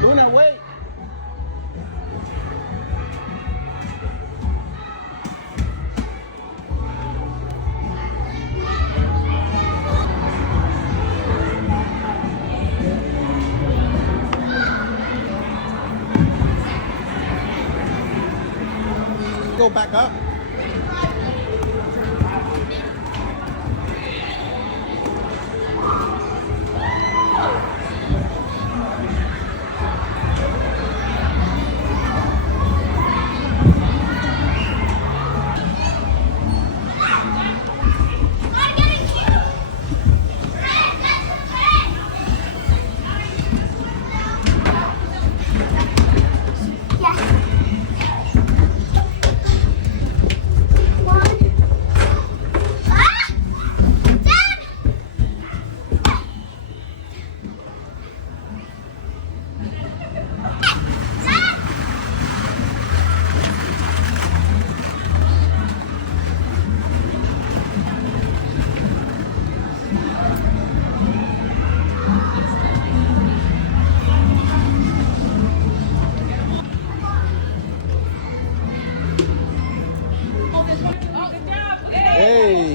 Luna, wait. Go back up. Hey.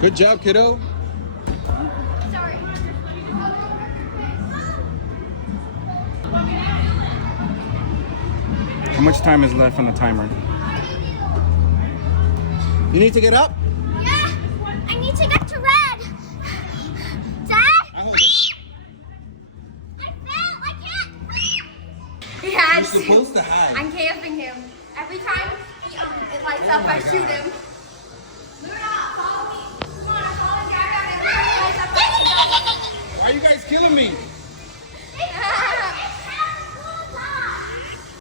Good job, kiddo. How much time is left on the timer? You need to get up? Yeah, I need to get to red. Dad? I fell, I can't. Yes. You're supposed to hide. I'm camping him. Every time it lights up, I shoot him. Luna, follow me. Come on, I'm following you. Why are you guys killing me?